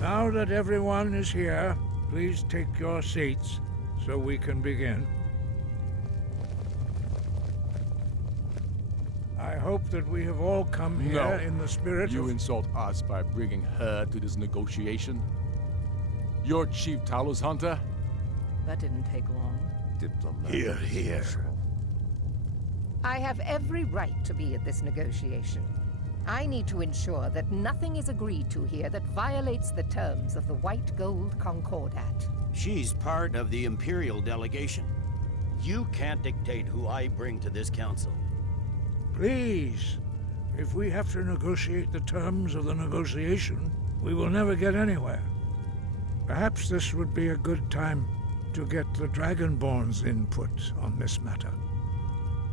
Now that everyone is here, please take your seats so we can begin. I hope that we have all come here in the spirit You of... insult us by bringing her to this negotiation? You're Chief Talos Hunter? That didn't take long. Here. I have every right to be at this negotiation. I need to ensure that nothing is agreed to here that violates the terms of the White Gold Concordat. She's part of the Imperial delegation. You can't dictate who I bring to this council. Please, if we have to negotiate the terms of the negotiation, we will never get anywhere. Perhaps this would be a good time to get the Dragonborn's input on this matter.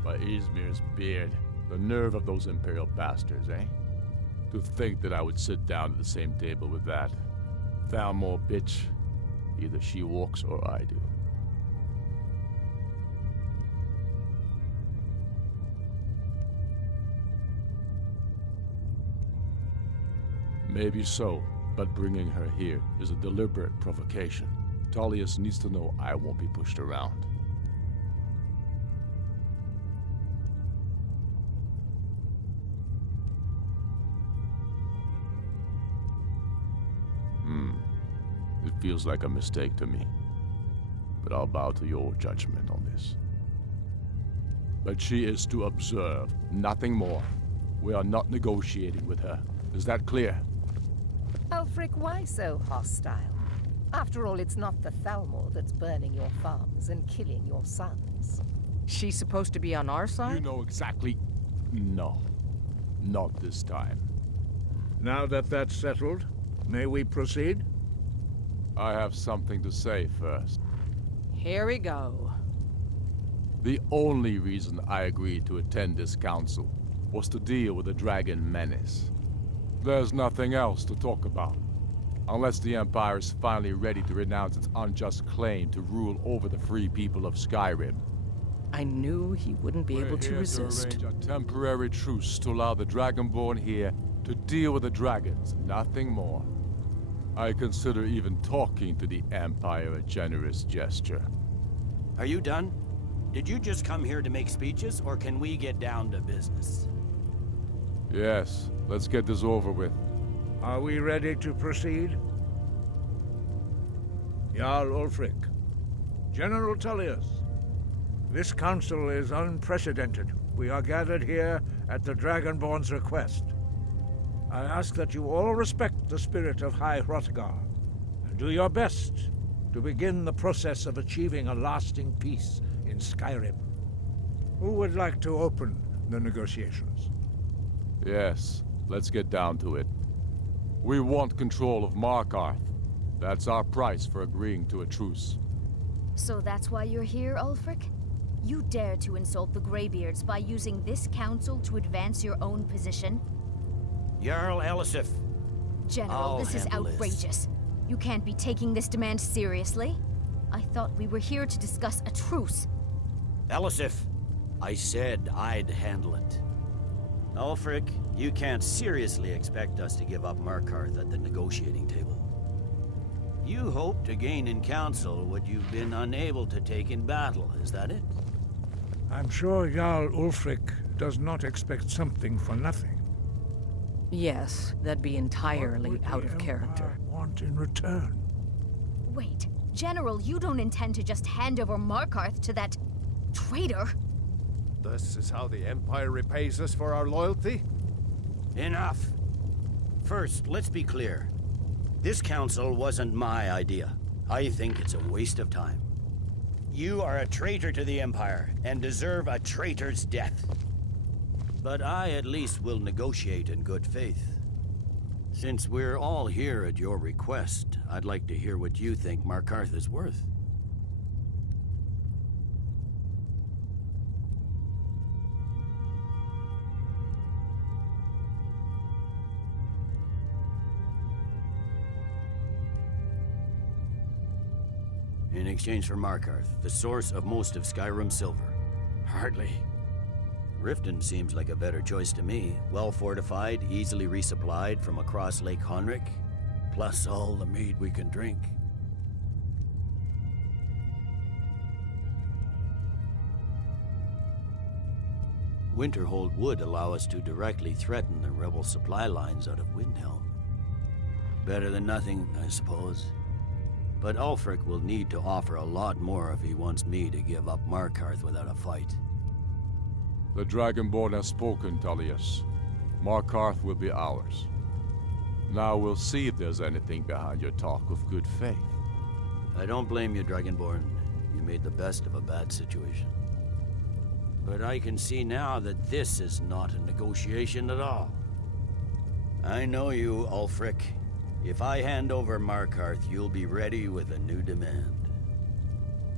By Izmir's beard, the nerve of those Imperial bastards, eh? To think that I would sit down at the same table with that. Thalmor bitch. Either she walks or I do. Maybe so, but bringing her here is a deliberate provocation. Tullius needs to know I won't be pushed around. It feels like a mistake to me, but I'll bow to your judgment on this. But she is to observe, nothing more. We are not negotiating with her. Is that clear? Ulfric, why so hostile? After all, it's not the Thalmor that's burning your farms and killing your sons. She's supposed to be on our side? You know exactly... No. Not this time. Now that that's settled, may we proceed? I have something to say first. Here we go. The only reason I agreed to attend this council was to deal with the dragon menace. There's nothing else to talk about. Unless the Empire is finally ready to renounce its unjust claim to rule over the free people of Skyrim. I knew he wouldn't be able to resist. To arrange a temporary truce to allow the Dragonborn here to deal with the dragons, nothing more. I consider even talking to the Empire a generous gesture. Are you done? Did you just come here to make speeches, or can we get down to business? Yes, let's get this over with. Are we ready to proceed? Jarl Ulfric, General Tullius, this council is unprecedented. We are gathered here at the Dragonborn's request. I ask that you all respect the spirit of High Hrothgar, and do your best to begin the process of achieving a lasting peace in Skyrim. Who would like to open the negotiations? Yes, let's get down to it. We want control of Markarth. That's our price for agreeing to a truce. So that's why you're here, Ulfric? You dare to insult the Greybeards by using this council to advance your own position? Jarl Elisif. General, this is outrageous. You can't be taking this demand seriously. I thought we were here to discuss a truce. Elisif, I said I'd handle it. Ulfric, you can't seriously expect us to give up Markarth at the negotiating table. You hope to gain in council what you've been unable to take in battle, is that it? I'm sure Jarl Ulfric does not expect something for nothing. Yes, that'd be entirely out of character. Want in return? Wait, General, you don't intend to just hand over Markarth to that traitor? This is how the Empire repays us for our loyalty? Enough! First, let's be clear. This council wasn't my idea. I think it's a waste of time. You are a traitor to the Empire, and deserve a traitor's death. But I at least will negotiate in good faith. Since we're all here at your request, I'd like to hear what you think Markarth is worth. In exchange for Markarth, the source of most of Skyrim's silver. Hardly. Riften seems like a better choice to me. Well fortified, easily resupplied from across Lake Honric. plus all the mead we can drink. Winterhold would allow us to directly threaten the rebel supply lines out of Windhelm. Better than nothing, I suppose. But Ulfric will need to offer a lot more if he wants me to give up Markarth without a fight. The Dragonborn has spoken, Tullius. Markarth will be ours. Now we'll see if there's anything behind your talk of good faith. I don't blame you, Dragonborn. You made the best of a bad situation. But I can see now that this is not a negotiation at all. I know you, Ulfric. If I hand over Markarth, you'll be ready with a new demand.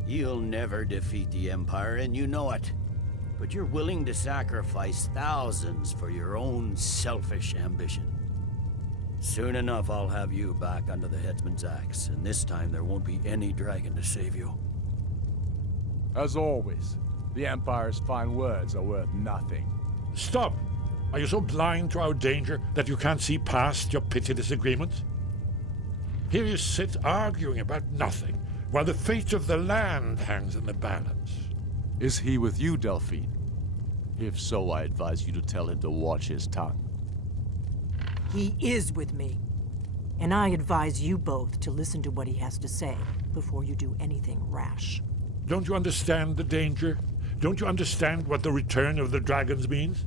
You'll never defeat the Empire, and you know it. But you're willing to sacrifice thousands for your own selfish ambition. Soon enough, I'll have you back under the headsman's axe, and this time there won't be any dragon to save you. As always, the Empire's fine words are worth nothing. Stop! Are you so blind to our danger that you can't see past your petty disagreements? Here you sit arguing about nothing, while the fate of the land hangs in the balance. Is he with you, Delphine? If so, I advise you to tell him to watch his tongue. He is with me. And I advise you both to listen to what he has to say before you do anything rash. Don't you understand the danger? Don't you understand what the return of the dragons means?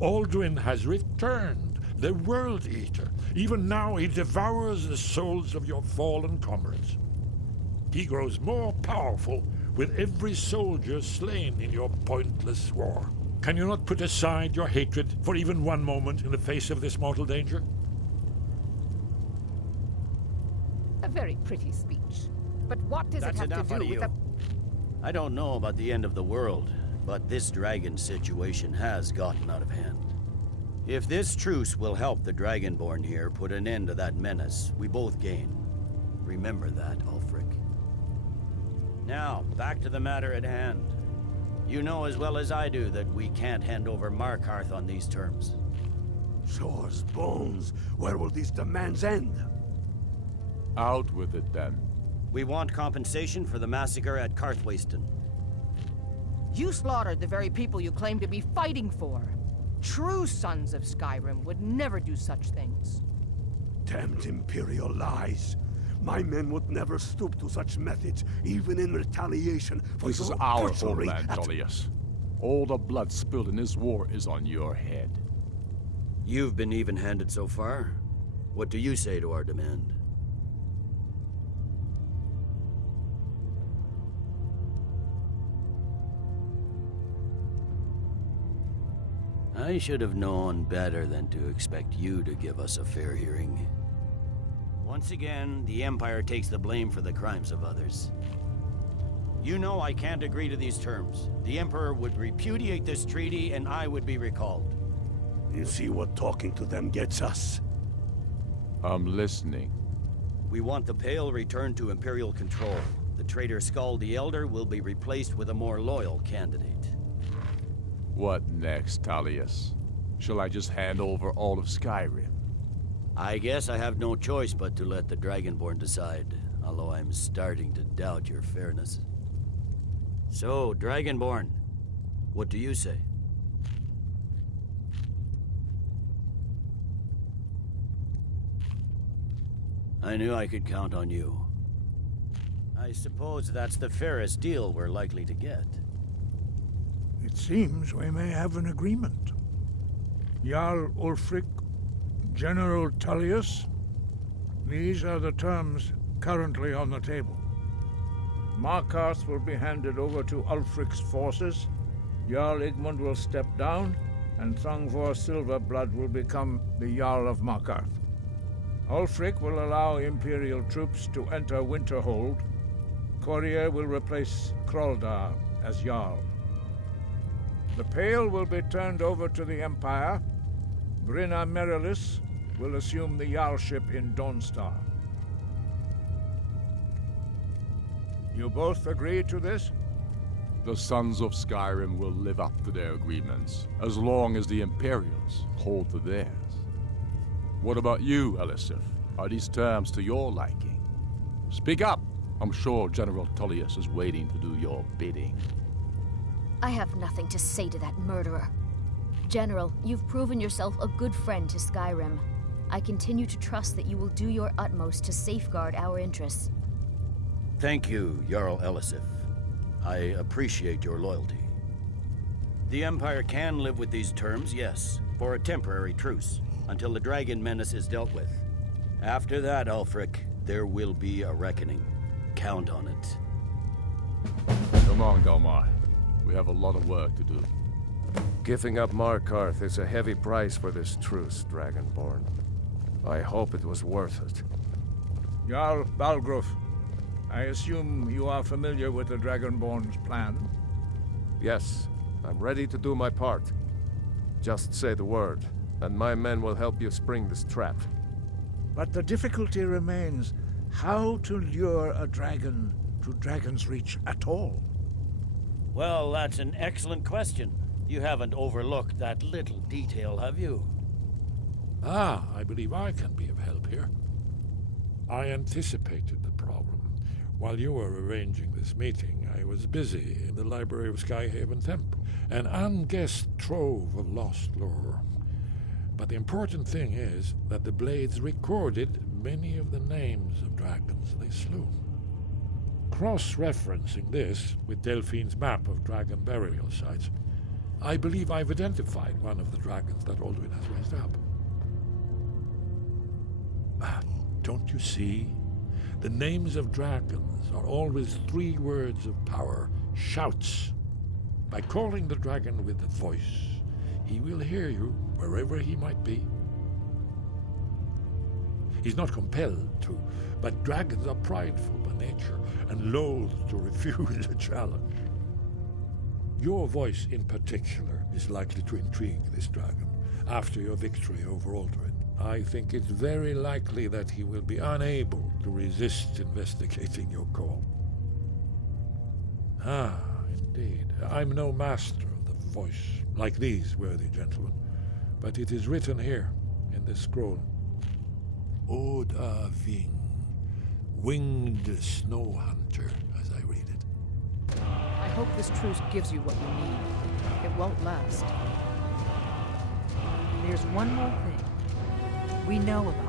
Alduin has returned, the World Eater. Even now he devours the souls of your fallen comrades. He grows more powerful with every soldier slain in your pointless war. Can you not put aside your hatred for even one moment in the face of this mortal danger? A very pretty speech. But what does it have to do with the... I don't know about the end of the world, but this dragon situation has gotten out of hand. If this truce will help the Dragonborn here put an end to that menace, we both gain. Remember that, Ulfric. Now, back to the matter at hand. You know as well as I do that we can't hand over Markarth on these terms. Shores, bones, where will these demands end? Out with it, then. We want compensation for the massacre at Karthwasten. You slaughtered the very people you claim to be fighting for. True sons of Skyrim would never do such things. Damned Imperial lies. My men would never stoop to such methods, even in retaliation for This is your our butchery homeland, Tullius. All the blood spilled in this war is on your head. You've been even-handed so far. What do you say to our demand? I should have known better than to expect you to give us a fair hearing. Once again, the Empire takes the blame for the crimes of others. You know I can't agree to these terms. The Emperor would repudiate this treaty, and I would be recalled. You see what talking to them gets us? I'm listening. We want the Pale returned to Imperial control. The traitor Skald the Elder will be replaced with a more loyal candidate. What next, Tullius? Shall I just hand over all of Skyrim? I guess I have no choice but to let the Dragonborn decide, although I'm starting to doubt your fairness. So, Dragonborn, what do you say? I knew I could count on you. I suppose that's the fairest deal we're likely to get. It seems we may have an agreement. Jarl Ulfric, General Tullius, these are the terms currently on the table. Markarth will be handed over to Ulfric's forces, Jarl Igmund will step down, and Thongvor Silverblood will become the Jarl of Markarth. Ulfric will allow Imperial troops to enter Winterhold. Courier will replace Kroldar as Jarl. The Pale will be turned over to the Empire. Brynna Merilis will assume the Jarlship in Dawnstar. You both agree to this? The Sons of Skyrim will live up to their agreements, as long as the Imperials hold to theirs. What about you, Elisif? Are these terms to your liking? Speak up! I'm sure General Tullius is waiting to do your bidding. I have nothing to say to that murderer. General, you've proven yourself a good friend to Skyrim. I continue to trust that you will do your utmost to safeguard our interests. Thank you, Jarl Elisif. I appreciate your loyalty. The Empire can live with these terms, yes, for a temporary truce, until the Dragon Menace is dealt with. After that, Ulfric, there will be a reckoning. Count on it. Come on, Galmar. We have a lot of work to do. Giving up Markarth is a heavy price for this truce, Dragonborn. I hope it was worth it. Jarl Balgruuf, I assume you are familiar with the Dragonborn's plan? Yes, I'm ready to do my part. Just say the word, and my men will help you spring this trap. But the difficulty remains how to lure a dragon to Dragon's Reach at all. Well, that's an excellent question. You haven't overlooked that little detail, have you? Ah, I believe I can be of help here. I anticipated the problem. While you were arranging this meeting, I was busy in the library of Skyhaven Temple, an unguessed trove of lost lore. But the important thing is that the Blades recorded many of the names of dragons they slew. Cross-referencing this with Delphine's map of dragon burial sites, I believe I've identified one of the dragons that Alduin has raised up. Don't you see? The names of dragons are always 3 words of power, shouts. By calling the dragon with a voice, he will hear you wherever he might be. He's not compelled to, but dragons are prideful by nature and loath to refuse a challenge. Your voice in particular is likely to intrigue this dragon after your victory over Alduin. I think it's very likely that he will be unable to resist investigating your call. Ah, indeed. I'm no master of the voice, like these worthy gentlemen, but it is written here in this scroll. Oda Ving, winged snow hunter, as I read it. I hope this truce gives you what you need. It won't last. There's one more thing we know about